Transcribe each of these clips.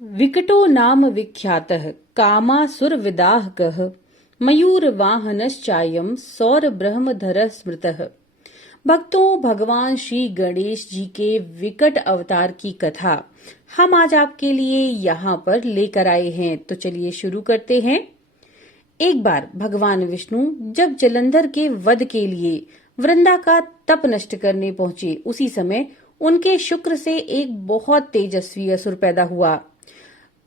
विकटो नाम विख्यातः कामासुरविदाहकः मयूरवाहनश्चायं सौरब्रह्मधरः स्मृतः। भक्तों, भगवान श्री गणेश जी के विकट अवतार की कथा हम आज आपके लिए यहाँ पर लेकर आए हैं। तो चलिए शुरू करते हैं। एक बार भगवान विष्णु जब जलंधर के वध के लिए वृंदा का तप नष्ट करने पहुंचे, उसी समय उनके शुक्र से एक बहुत तेजस्वी असुर पैदा हुआ।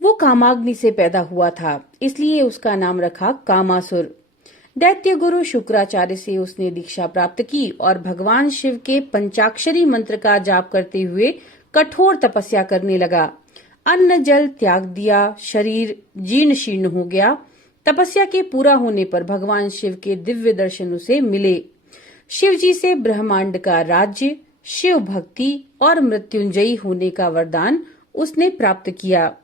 वो कामाग्नि से पैदा हुआ था, इसलिए उसका नाम रखा कामासुर। दैत्य गुरु शुक्राचार्य से उसने दीक्षा प्राप्त की और भगवान शिव के पंचाक्षरी मंत्र का जाप करते हुए कठोर तपस्या करने लगा। अन्न जल त्याग दिया, शरीर जीर्ण शीर्ण हो गया। तपस्या के पूरा होने पर भगवान शिव के दिव्य दर्शन उसे मिले। शिव जी से ब्रह्मांड का राज्य, शिव भक्ति और मृत्युंजयी होने का वरदान उसने प्राप्त किया।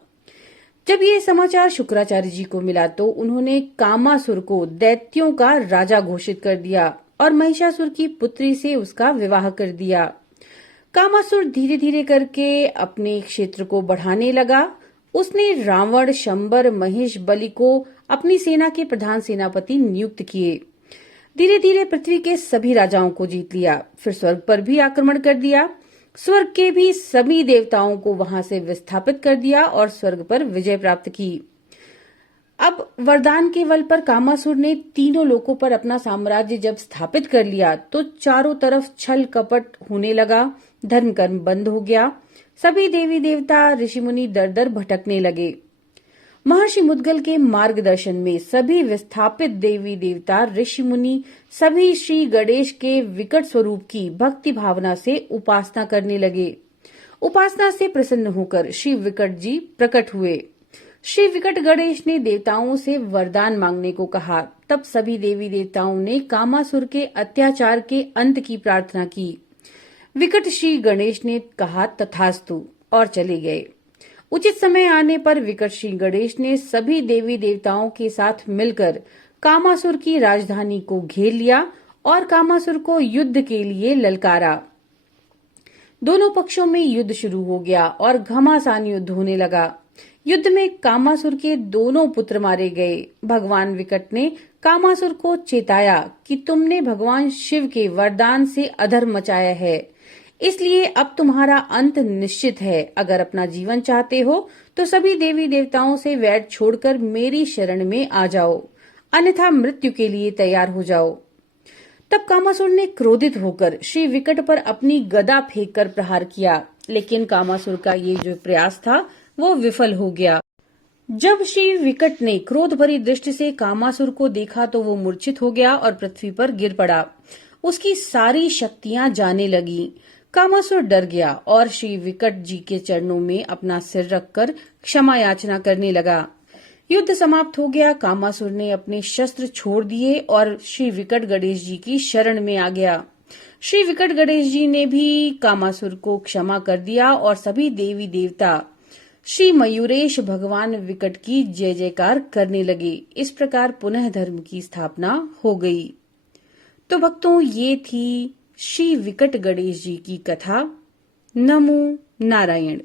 जब ये समाचार शुक्राचार्य जी को मिला तो उन्होंने कामासुर को दैत्यों का राजा घोषित कर दिया और महिषासुर की पुत्री से उसका विवाह कर दिया। कामासुर धीरे धीरे करके अपने क्षेत्र को बढ़ाने लगा। उसने रावण, शंबर, महेश, बलि को अपनी सेना के प्रधान सेनापति नियुक्त किए। धीरे धीरे पृथ्वी के सभी राजाओं को जीत लिया। फिर स्वर्ग पर भी आक्रमण कर दिया। स्वर्ग के भी सभी देवताओं को वहां से विस्थापित कर दिया और स्वर्ग पर विजय प्राप्त की। अब वरदान के बल पर कामासुर ने तीनों लोकों पर अपना साम्राज्य जब स्थापित कर लिया तो चारों तरफ छल कपट होने लगा। धर्म कर्म बंद हो गया। सभी देवी देवता, ऋषि मुनि दर दर भटकने लगे। महर्षि मुद्गल के मार्गदर्शन में सभी विस्थापित देवी देवता, ऋषि मुनि सभी श्री गणेश के विकट स्वरूप की भक्ति भावना से उपासना करने लगे। उपासना से प्रसन्न होकर श्री विकट जी प्रकट हुए। श्री विकट गणेश ने देवताओं से वरदान मांगने को कहा। तब सभी देवी देवताओं ने कामासुर के अत्याचार के अंत की प्रार्थना की। विकट श्री गणेश ने कहा तथास्तु और चले गए। उचित समय आने पर विकट श्री गणेश ने सभी देवी देवताओं के साथ मिलकर कामासुर की राजधानी को घेर लिया और कामासुर को युद्ध के लिए ललकारा। दोनों पक्षों में युद्ध शुरू हो गया और घमासान युद्ध होने लगा। युद्ध में कामासुर के दोनों पुत्र मारे गए। भगवान विकट ने कामासुर को चेताया कि तुमने भगवान शिव के वरदान से अधर्म मचाया है, इसलिए अब तुम्हारा अंत निश्चित है। अगर अपना जीवन चाहते हो तो सभी देवी देवताओं से वैर छोड़कर मेरी शरण में आ जाओ, अन्यथा मृत्यु के लिए तैयार हो जाओ। तब कामासुर ने क्रोधित होकर श्री विकट पर अपनी गदा फेंककर प्रहार किया, लेकिन कामासुर का ये जो प्रयास था वो विफल हो गया। जब श्री विकट ने क्रोध भरी दृष्टि से कामासुर को देखा तो वो मूर्छित हो गया और पृथ्वी पर गिर पड़ा। उसकी सारी शक्तियां जाने लगी। कामासुर डर गया और श्री विकट जी के चरणों में अपना सिर रखकर क्षमा याचना करने लगा। युद्ध समाप्त हो गया। कामासुर ने अपने शस्त्र छोड़ दिए और श्री विकट गणेश जी की शरण में आ गया। श्री विकट गणेश जी ने भी कामासुर को क्षमा कर दिया और सभी देवी देवता श्री मयूरेश भगवान विकट की जय जयकार करने लगे। इस प्रकार पुनः धर्म की स्थापना हो गई। तो भक्तों, ये थी श्री विकट गणेश जी की कथा। नमो नारायण।